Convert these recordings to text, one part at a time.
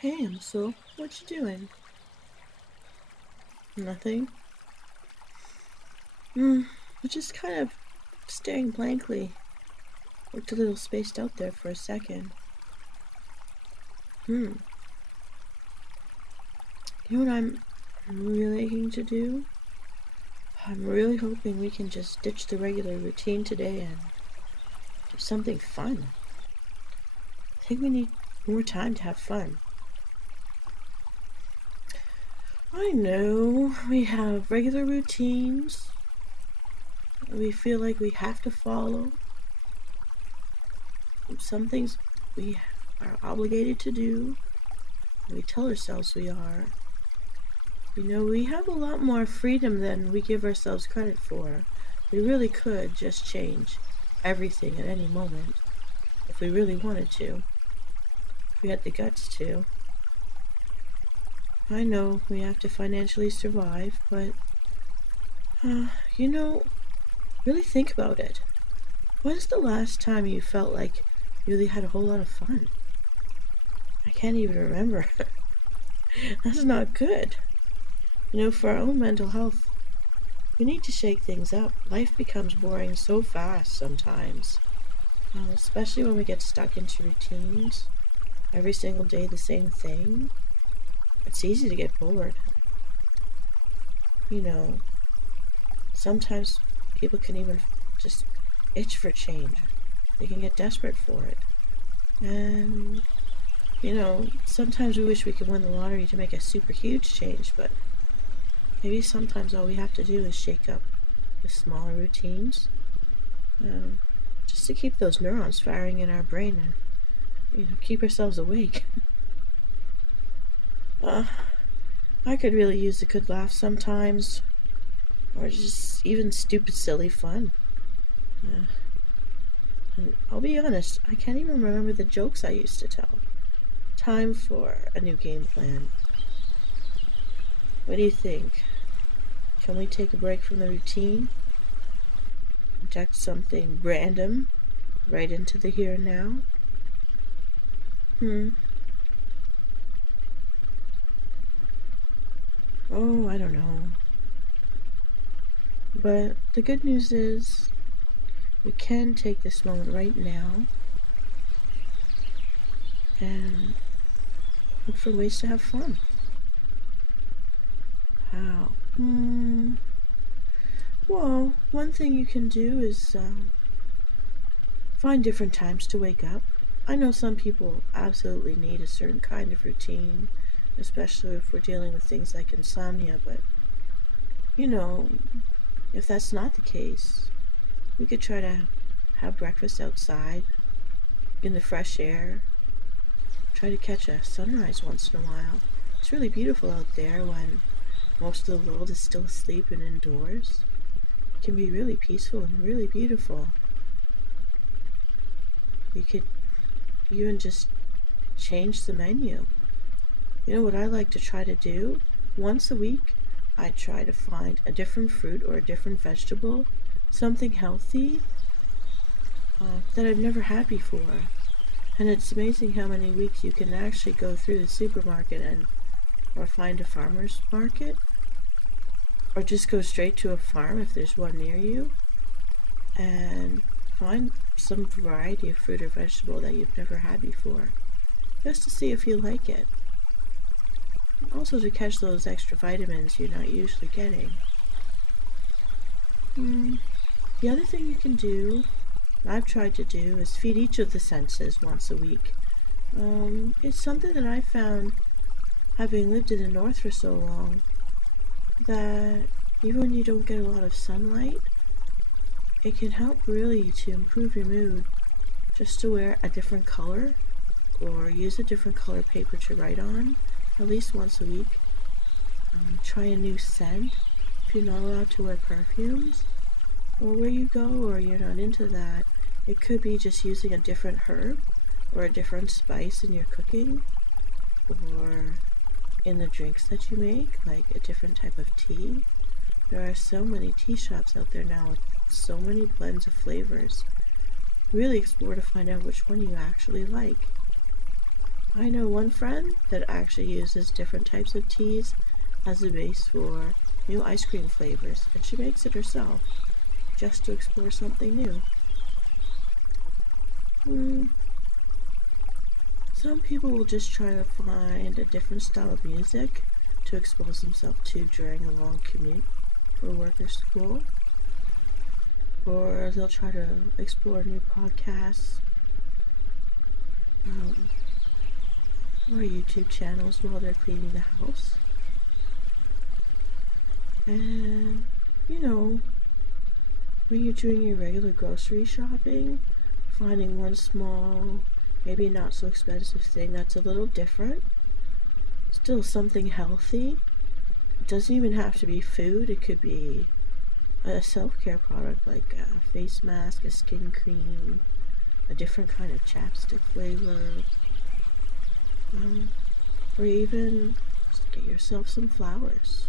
Hey, Amsel, what you doing? Nothing. I just kind of staring blankly. Looked a little spaced out there for a second. Hmm. You know what I'm really aching to do? I'm really hoping we can just ditch the regular routine today and do something fun. I think we need more time to have fun. I know we have regular routines we feel like we have to follow. Some things we are obligated to do. We tell ourselves we are. We have a lot more freedom than we give ourselves credit for. We really could just change everything at any moment if we really wanted to. If we had the guts to. I know we have to financially survive, but, uh, you know, really think about it. When's the last time you felt like you really had a whole lot of fun? I can't even remember. That's not good. For our own mental health, we need to shake things up. Life becomes boring so fast sometimes, especially when we get stuck into routines. Every single day, the same thing. It's easy to get bored. You know, Sometimes people can even just itch for change. They can get desperate for it. And, sometimes we wish we could win the lottery to make a super huge change, but maybe sometimes all we have to do is shake up the smaller routines, um, just to keep those neurons firing in our brain and keep ourselves awake. uh, I could really use a good laugh sometimes, or just even stupid, silly fun. Uh, and I'll be honest, I can't even remember the jokes I used to tell. Time for a new game plan. What do you think? Can we take a break from the routine? Inject something random right into the here and now? Hmm. Oh, I don't know. But the good news is we can take this moment right now and look for ways to have fun. How? Well, one thing you can do is find different times to wake up. I know some people absolutely need a certain kind of routine, especially if we're dealing with things like insomnia, but you know, if that's not the case, we could try to have breakfast outside in the fresh air. Try to catch a sunrise once in a while. It's really beautiful out there when most of the world is still asleep and indoors. It can be really peaceful and really beautiful. You could even just change the menu. You know what I like to try to do? Once a week, I try to find a different fruit or a different vegetable, something healthy that I've never had before. And it's amazing how many weeks you can actually go through the supermarket or find a farmer's market, or just go straight to a farm if there's one near you, and find some variety of fruit or vegetable that you've never had before, just to see if you like it. Also to catch those extra vitamins you're not usually getting. The other thing you can do, I've tried to do, is feed each of the senses once a week. It's something that I found, having lived in the north for so long, that even when you don't get a lot of sunlight, it can help really to improve your mood just to wear a different color or use a different color paper to write on at least once a week. Try a new scent if you're not allowed to wear perfumes, or where you go or you're not into that. It could be just using a different herb or a different spice in your cooking or in the drinks that you make, like a different type of tea. There are so many tea shops out there now with so many blends of flavors. Really explore to find out which one you actually like. I know one friend that actually uses different types of teas as a base for new ice cream flavors, and she makes it herself just to explore something new. Hmm. Some people will just try to find a different style of music to expose themselves to during a long commute for work or school, or they'll try to explore new podcasts um, or YouTube channels while they're cleaning the house. And, you know, when you're doing your regular grocery shopping, finding one small, maybe not so expensive thing that's a little different, still something healthy. It doesn't even have to be food, it could be a self-care product like a face mask, a skin cream, a different kind of chapstick flavor, um, or even just get yourself some flowers.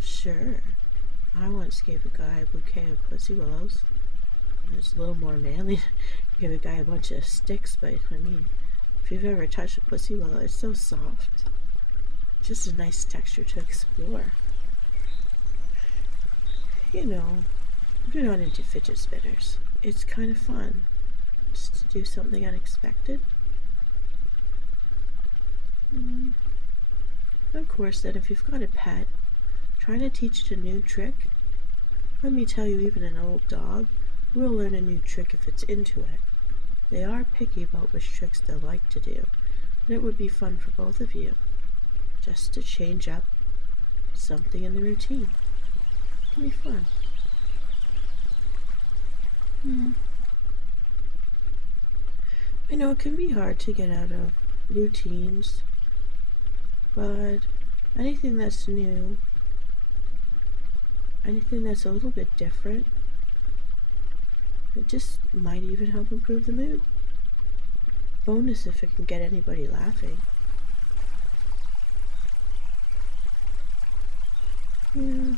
Sure, I once gave a guy a bouquet of pussy willows. It's a little more manly to give a guy a bunch of sticks, but I mean, if you've ever touched a pussy willow, it's so soft. Just a nice texture to explore. You know, if you're not into fidget spinners, it's kind of fun just to do something unexpected. Mm. Of course, then if you've got a pet, trying to teach it a new trick, let me tell you, even an old dog will learn a new trick if it's into it. They are picky about which tricks they like to do, and it would be fun for both of you, just to change up something in the routine. It can be fun. Mm. I know it can be hard to get out of routines, but anything that's new, anything that's a little bit different, it just might even help improve the mood. Bonus if it can get anybody laughing. Yeah,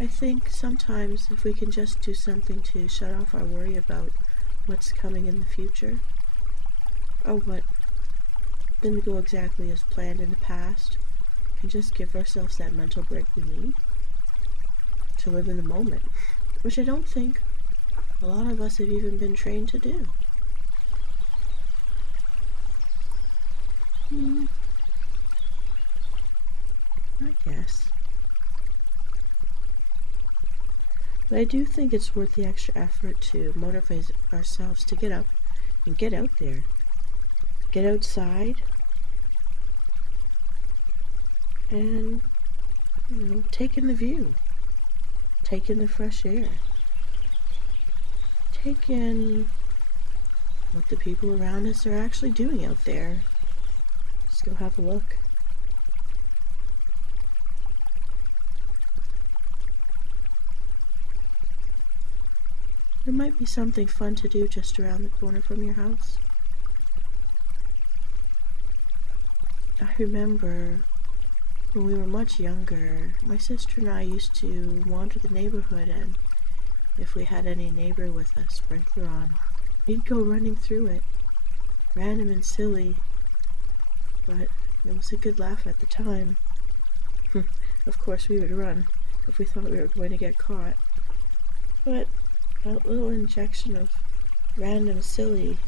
I think sometimes if we can just do something to shut off our worry about what's coming in the future, or what didn't go exactly as planned in the past, can just give ourselves that mental break we need to live in the moment, which I don't think a lot of us have even been trained to do. Hmm, I guess. But I do think it's worth the extra effort to motivate ourselves to get up and get out there. Get outside and, take in the view. Take in the fresh air. Take in what the people around us are actually doing out there. Just go have a look. There might be something fun to do just around the corner from your house. I remember when we were much younger, my sister and I used to wander the neighborhood, and if we had any neighbor with a sprinkler on, we'd go running through it. Random and silly, but it was a good laugh at the time. Of course, we would run if we thought we were going to get caught. But that little injection of random silly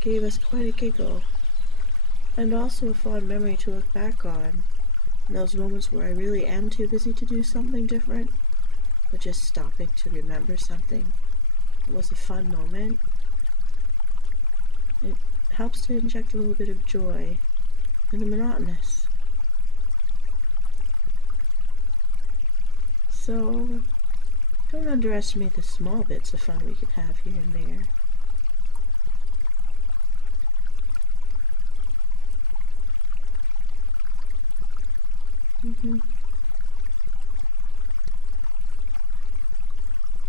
gave us quite a giggle, and also a fond memory to look back on. In those moments where I really am too busy to do something different, but just stopping to remember something. It was a fun moment. It helps to inject a little bit of joy in the monotonous. So, don't underestimate the small bits of fun we can have here and there.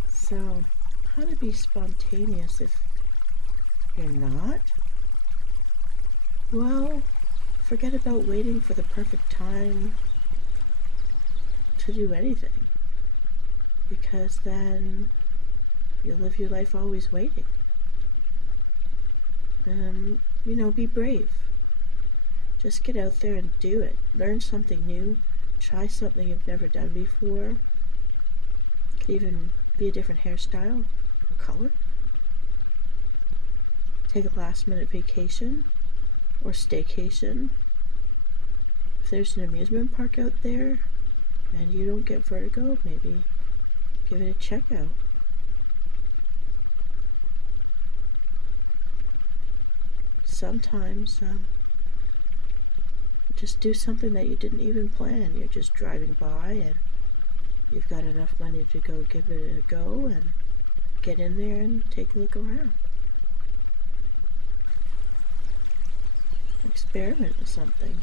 So, how to be spontaneous if you're not? Well, forget about waiting for the perfect time to do anything, because then you'll live your life always waiting. Be brave. Just get out there and do it. Learn something new. Try something you've never done before. Could even be a different hairstyle or color. Take a last minute vacation or staycation. If there's an amusement park out there and you don't get vertigo, maybe give it a check out. Sometimes just do something that you didn't even plan. You're just driving by and you've got enough money to go give it a go and get in there and take a look around. Experiment with something.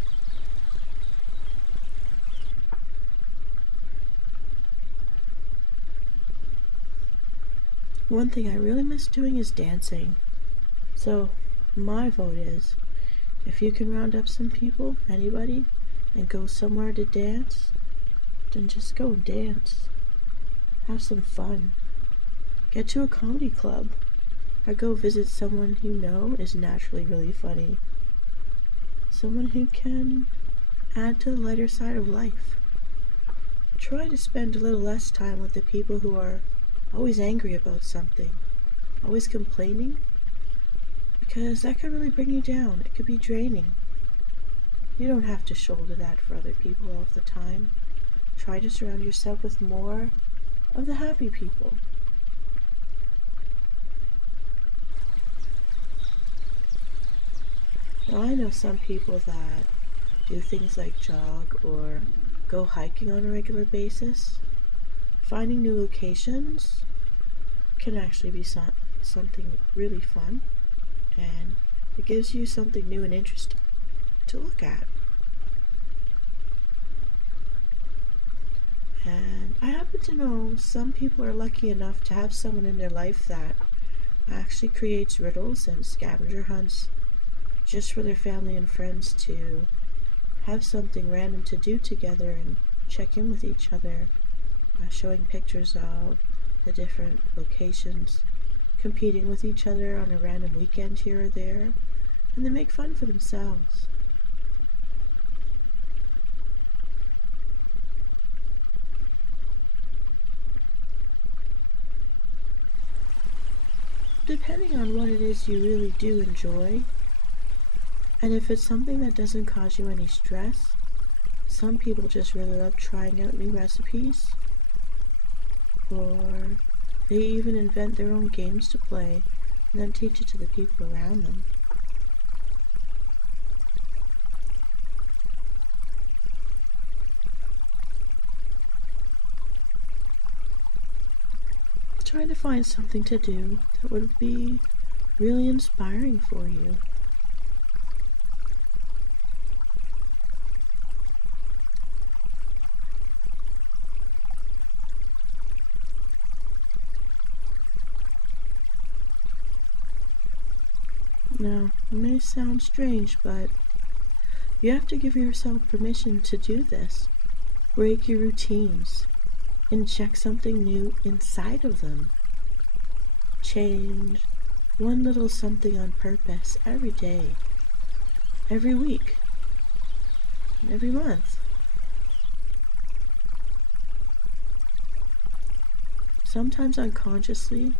One thing I really miss doing is dancing. So my vote is, if you can round up some people, anybody, and go somewhere to dance, then just go and dance. Have some fun. Get to a comedy club, or go visit someone you know is naturally really funny. Someone who can add to the lighter side of life. Try to spend a little less time with the people who are always angry about something, always complaining, because that can really bring you down. It could be draining. You don't have to shoulder that for other people all the time. Try to surround yourself with more of the happy people. Now, I know some people that do things like jog or go hiking on a regular basis. Finding new locations can actually be something really fun, and it gives you something new and interesting to look at. And I happen to know some people are lucky enough to have someone in their life that actually creates riddles and scavenger hunts just for their family and friends to have something random to do together and check in with each other, showing pictures of the different locations, competing with each other on a random weekend here or there, and they make fun for themselves. Depending on what it is you really do enjoy, and if it's something that doesn't cause you any stress, some people just really love trying out new recipes, or they even invent their own games to play and then teach it to the people around them. Try to find something to do that would be really inspiring for you. Now, it may sound strange, but you have to give yourself permission to do this. Break your routines. Inject something new inside of them. Change one little something on purpose every day, every week, and every month. Sometimes unconsciously,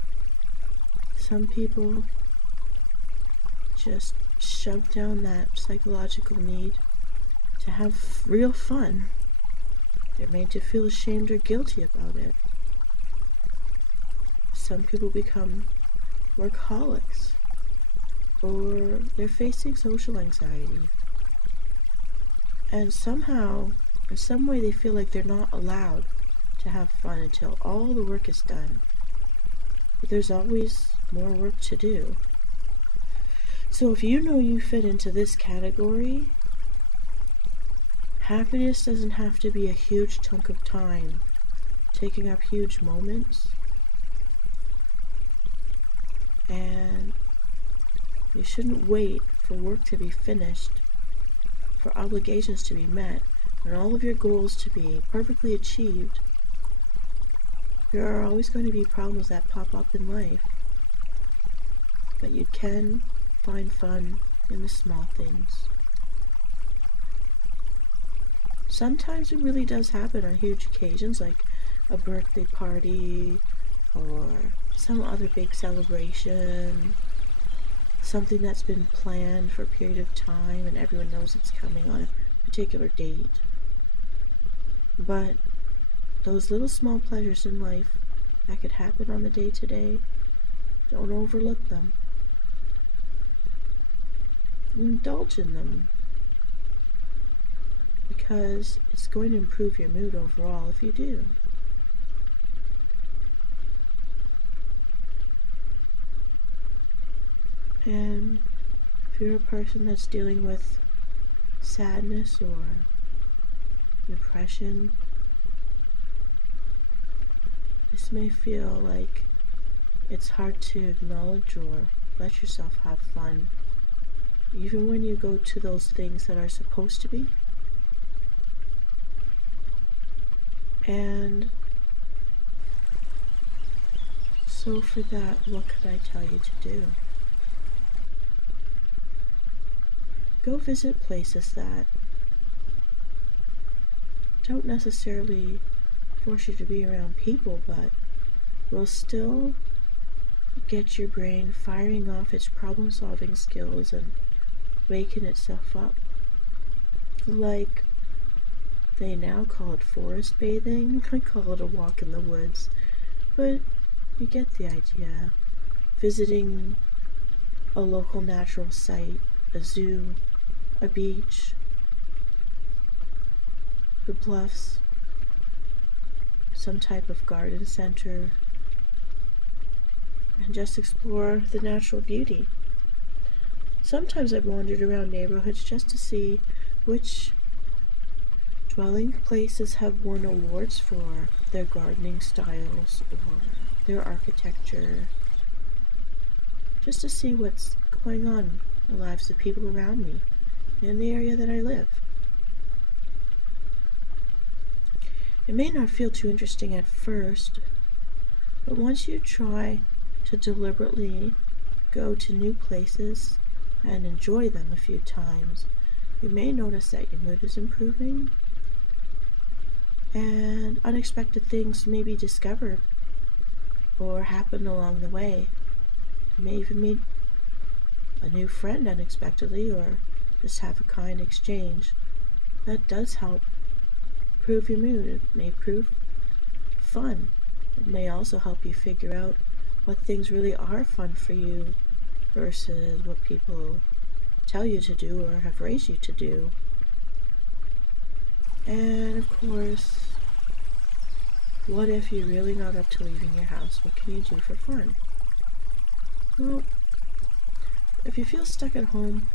some people just shove down that psychological need to have real fun. They're made to feel ashamed or guilty about it. Some people become workaholics, or they're facing social anxiety. And somehow, in some way, they feel like they're not allowed to have fun until all the work is done. But there's always more work to do. So if you know you fit into this category, happiness doesn't have to be a huge chunk of time, taking up huge moments. And you shouldn't wait for work to be finished, for obligations to be met, and all of your goals to be perfectly achieved. There are always going to be problems that pop up in life, but you can find fun in the small things. Sometimes it really does happen on huge occasions like a birthday party or some other big celebration, something that's been planned for a period of time and everyone knows it's coming on a particular date. But those little small pleasures in life that could happen on the day to day, don't overlook them. Indulge in them because it's going to improve your mood overall if you do. And if you're a person that's dealing with sadness or depression, this may feel like it's hard to acknowledge or let yourself have fun, even when you go to those things that are supposed to be. And so for that, what could I tell you to do? Go visit places that don't necessarily force you to be around people, but will still get your brain firing off its problem-solving skills and waking itself up. Like they now call it forest bathing. I call it a walk in the woods, but you get the idea. Visiting a local natural site, a zoo, a beach, the bluffs, some type of garden center, and just explore the natural beauty. Sometimes I've wandered around neighborhoods just to see which dwelling places have won awards for their gardening styles or their architecture, just to see what's going on in the lives of people around me in the area that I live. It may not feel too interesting at first, but once you try to deliberately go to new places and enjoy them a few times, you may notice that your mood is improving and unexpected things may be discovered or happen along the way. You may even meet a new friend unexpectedly or just have a kind exchange. That does help improve your mood. It may prove fun. It may also help you figure out what things really are fun for you versus what people tell you to do or have raised you to do. And of course, what if you're really not up to leaving your house? What can you do for fun? Well, if you feel stuck at home,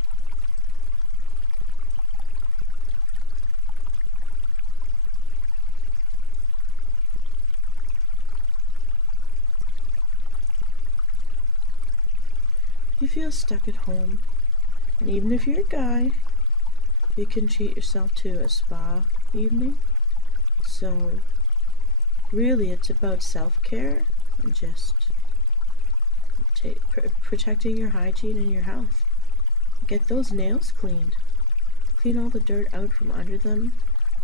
and even if you're a guy, you can treat yourself to a spa evening. So really it's about self-care and just protecting your hygiene and your health. Get those nails cleaned. Clean all the dirt out from under them.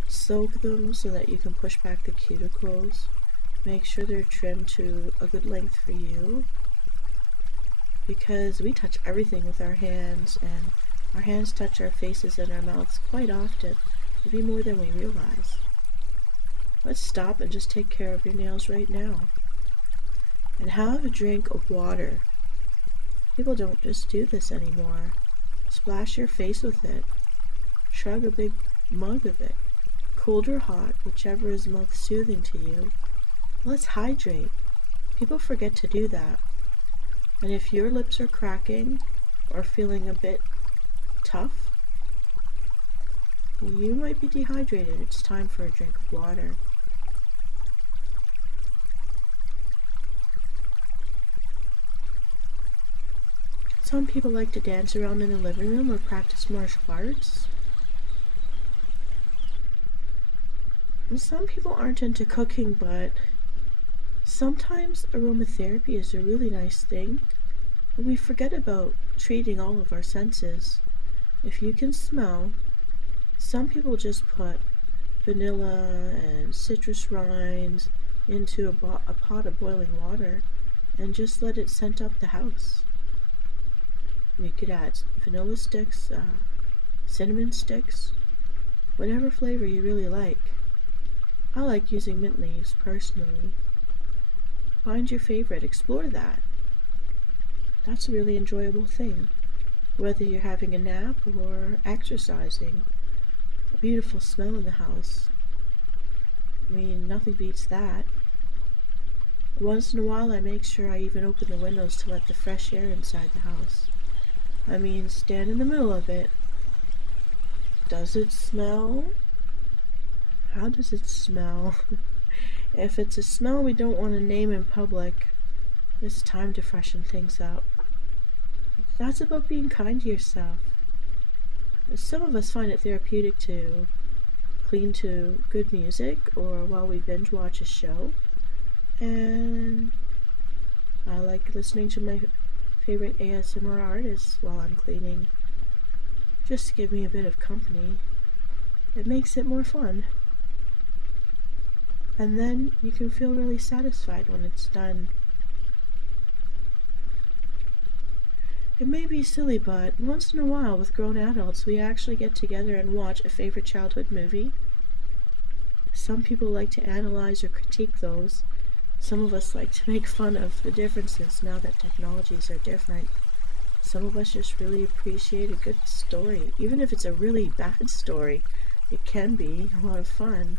Soak them so that you can push back the cuticles. Make sure they're trimmed to a good length for you, because we touch everything with our hands, and our hands touch our faces and our mouths quite often, maybe more than we realize. Let's stop and just take care of your nails right now. And have a drink of water. People don't just do this anymore. Splash your face with it. Shrug a big mug of it. Cold or hot, whichever is most soothing to you. Let's hydrate. People forget to do that. And if your lips are cracking or feeling a bit tough, you might be dehydrated. It's time for a drink of water. Some people like to dance around in the living room or practice martial arts. And some people aren't into cooking, but sometimes aromatherapy is a really nice thing. We forget about treating all of our senses. If you can smell, some people just put vanilla and citrus rinds into a pot of boiling water and just let it scent up the house. You could add vanilla sticks, cinnamon sticks, whatever flavor you really like. I like using mint leaves personally. Find your favorite, explore that. That's a really enjoyable thing, whether you're having a nap or exercising. A beautiful smell in the house. I mean, nothing beats that. Once in a while, I make sure I even open the windows to let the fresh air inside the house. I mean, stand in the middle of it. Does it smell? How does it smell? If it's a smell we don't want to name in public, it's time to freshen things up. That's about being kind to yourself. Some of us find it therapeutic to clean to good music or while we binge watch a show. And I like listening to my favorite ASMR artists while I'm cleaning, just to give me a bit of company. It makes it more fun. And then you can feel really satisfied when it's done. It may be silly, but once in a while with grown adults, we actually get together and watch a favorite childhood movie. Some people like to analyze or critique those. Some of us like to make fun of the differences now that technologies are different. Some of us just really appreciate a good story. Even if it's a really bad story, it can be a lot of fun.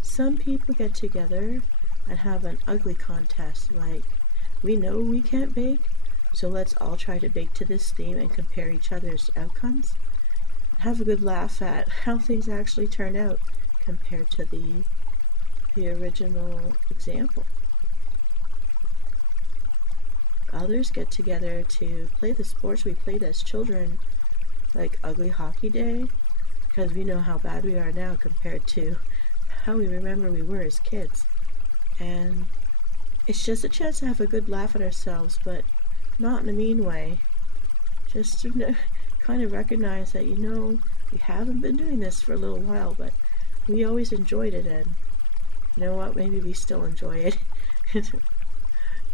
Some people get together and have an ugly contest, like, we know we can't bake, so let's all try to bake to this theme and compare each other's outcomes. Have a good laugh at how things actually turn out compared to the original example. Others get together to play the sports we played as children, like Ugly Hockey Day, because we know how bad we are now compared to how we remember we were as kids. And it's just a chance to have a good laugh at ourselves, but not in a mean way. Just to kind of recognize that, we haven't been doing this for a little while, but we always enjoyed it, and you know what, maybe we still enjoy it,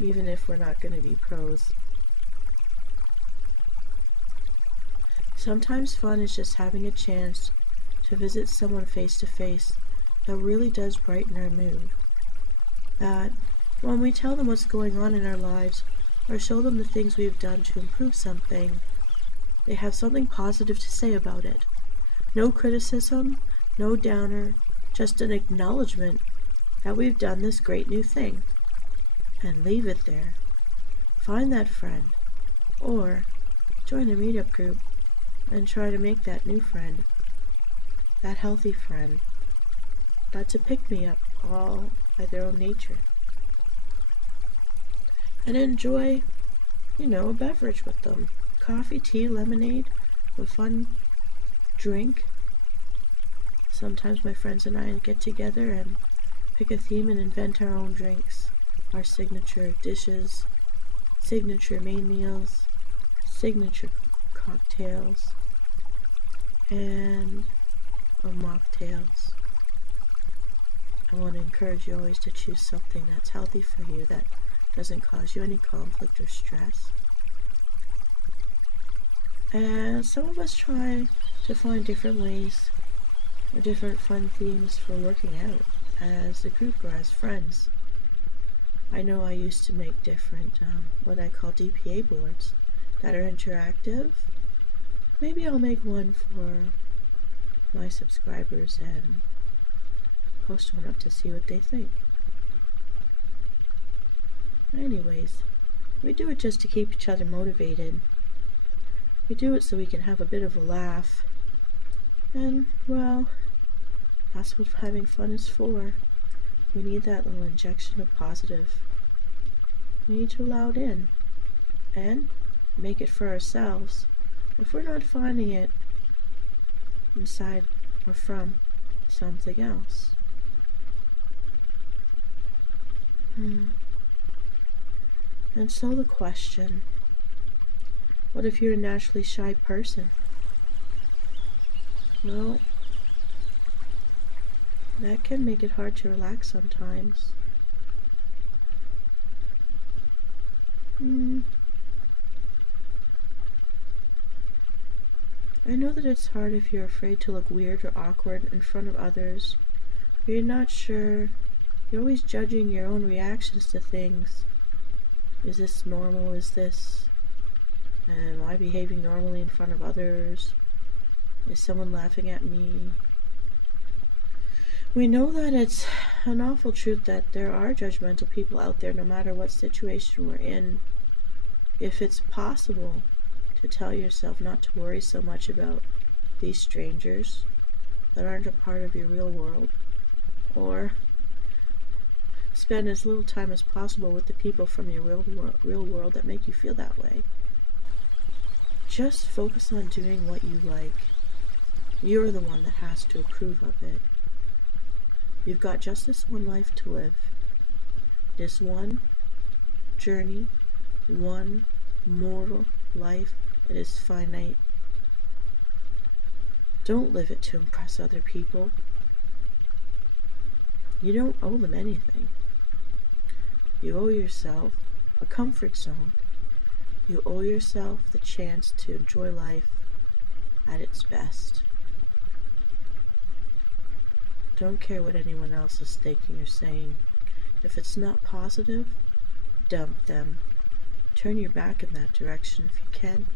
even if we're not going to be pros. Sometimes fun is just having a chance to visit someone face to face that really does brighten our mood. That when we tell them what's going on in our lives or show them the things we've done to improve something, they have something positive to say about it. No criticism, no downer, just an acknowledgement that we've done this great new thing. And leave it there. Find that friend, or join a meetup group and try to make that new friend, that healthy friend. That's a pick-me-up, all by their own nature. And enjoy, a beverage with them. Coffee, tea, lemonade, a fun drink. Sometimes my friends and I get together and pick a theme and invent our own drinks. Our signature dishes, signature main meals, signature cocktails, and mocktails. I want to encourage you always to choose something that's healthy for you, that doesn't cause you any conflict or stress. And some of us try to find different ways or different fun themes for working out as a group or as friends. I know I used to make different, what I call DPA boards that are interactive. Maybe I'll make one for my subscribers and post one up to see what they think. Anyways, we do it just to keep each other motivated. We do it so we can have a bit of a laugh. And, well, that's what having fun is for. We need that little injection of positive. We need to allow it in. And make it for ourselves. If we're not finding it inside or from something else. And so the question, what if you're a naturally shy person? Well, that can make it hard to relax sometimes. I know that it's hard if you're afraid to look weird or awkward in front of others, or you're not sure, you're always judging your own reactions to things. Is this normal? Am I behaving normally in front of others? Is someone laughing at me? We know that it's an awful truth that there are judgmental people out there no matter what situation we're in. If it's possible to tell yourself not to worry so much about these strangers that aren't a part of your real world, or spend as little time as possible with the people from your real world that make you feel that way. Just focus on doing what you like. You're the one that has to approve of it. You've got just this one life to live. This one journey, one mortal life. It is finite. Don't live it to impress other people. You don't owe them anything. You owe yourself a comfort zone. You owe yourself the chance to enjoy life at its best. Don't care what anyone else is thinking or saying. If it's not positive, dump them. Turn your back in that direction if you can.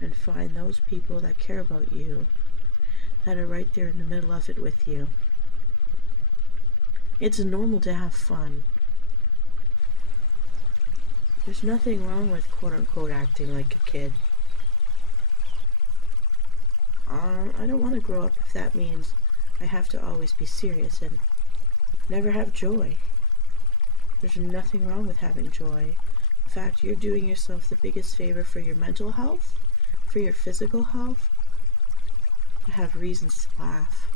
And find those people that care about you, that are right there in the middle of it with you. It's normal to have fun. There's nothing wrong with quote-unquote acting like a kid. I don't want to grow up if that means I have to always be serious and never have joy. There's nothing wrong with having joy. In fact, you're doing yourself the biggest favor for your mental health, for your physical health, to have reasons to laugh.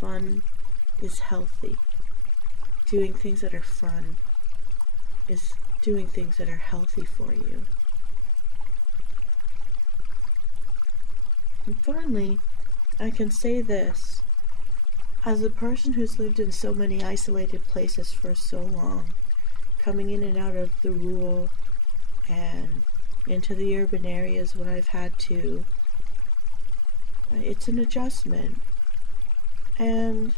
Fun is healthy. Doing things that are fun is doing things that are healthy for you. And finally, I can say this. As a person who's lived in so many isolated places for so long, coming in and out of the rural and into the urban areas when I've had to, it's an adjustment. And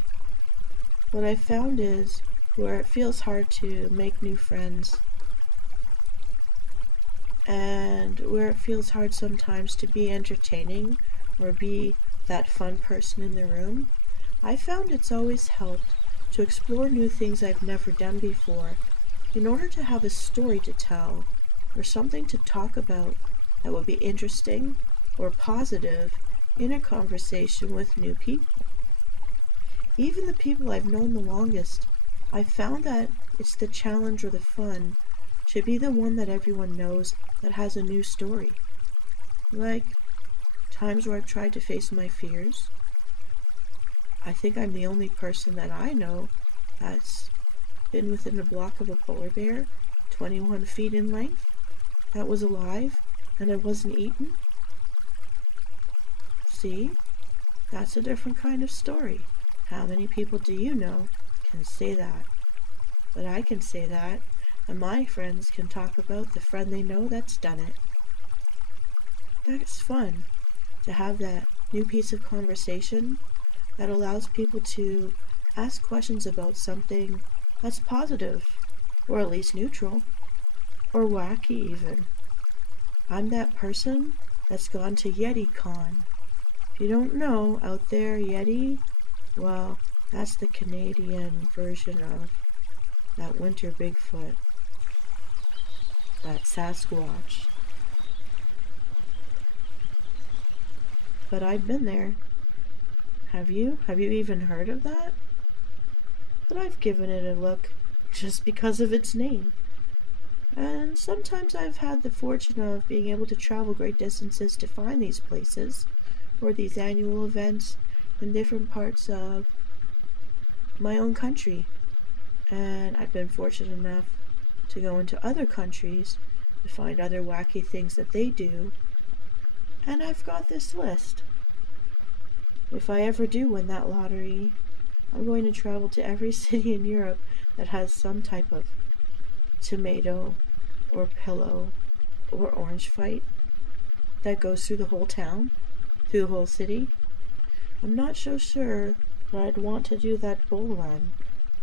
what I found is where it feels hard to make new friends and where it feels hard sometimes to be entertaining or be that fun person in the room, I found it's always helped to explore new things I've never done before in order to have a story to tell or something to talk about that would be interesting or positive in a conversation with new people. Even the people I've known the longest, I've found that it's the challenge or the fun to be the one that everyone knows that has a new story. Like times where I've tried to face my fears. I think I'm the only person that I know that's been within a block of a polar bear, 21 feet in length, that was alive and it wasn't eaten. See? That's a different kind of story. How many people do you know can say that? But I can say that, and my friends can talk about the friend they know that's done it. That's fun, to have that new piece of conversation that allows people to ask questions about something that's positive, or at least neutral, or wacky even. I'm that person that's gone to YetiCon. If you don't know, out there, Yeti, well, that's the Canadian version of that winter Bigfoot, that Sasquatch. But I've been there. Have you? Have you even heard of that? But I've given it a look just because of its name. And sometimes I've had the fortune of being able to travel great distances to find these places, or these annual events in different parts of my own country. And I've been fortunate enough to go into other countries to find other wacky things that they do. And I've got this list. If I ever do win that lottery, I'm going to travel to every city in Europe that has some type of tomato or pillow or orange fight that goes through the whole town, through the whole city. I'm not so sure that I'd want to do that bull run.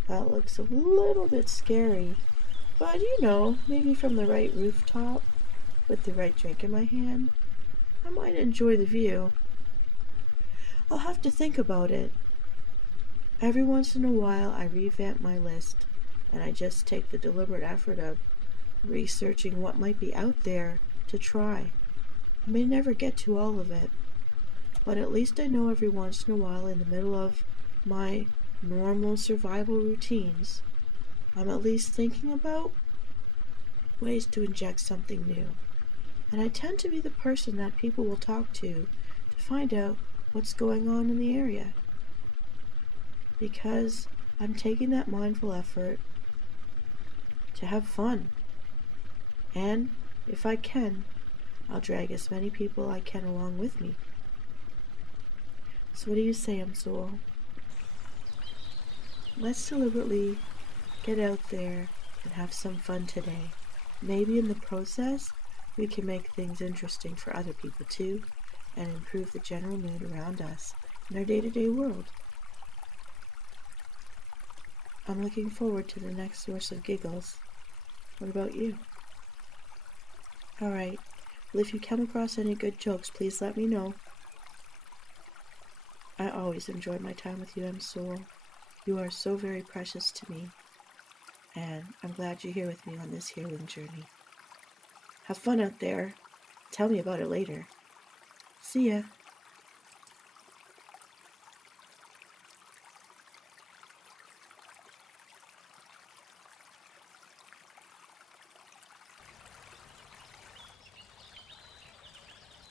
That looks a little bit scary. But maybe from the right rooftop, with the right drink in my hand, I might enjoy the view. I'll have to think about it. Every once in a while, I revamp my list, and I just take the deliberate effort of researching what might be out there to try. I may never get to all of it, but at least I know every once in a while, in the middle of my normal survival routines, I'm at least thinking about ways to inject something new. And I tend to be the person that people will talk to find out what's going on in the area. Because I'm taking that mindful effort to have fun. And if I can, I'll drag as many people I can along with me. So what do you say, Amsoul? Let's deliberately get out there and have some fun today. Maybe in the process, we can make things interesting for other people too, and improve the general mood around us in our day-to-day world. I'm looking forward to the next source of giggles. What about you? Alright, well, if you come across any good jokes, please let me know. I always enjoy my time with you, Amsoul. You are so very precious to me, and I'm glad you're here with me on this healing journey. Have fun out there. Tell me about it later. See ya.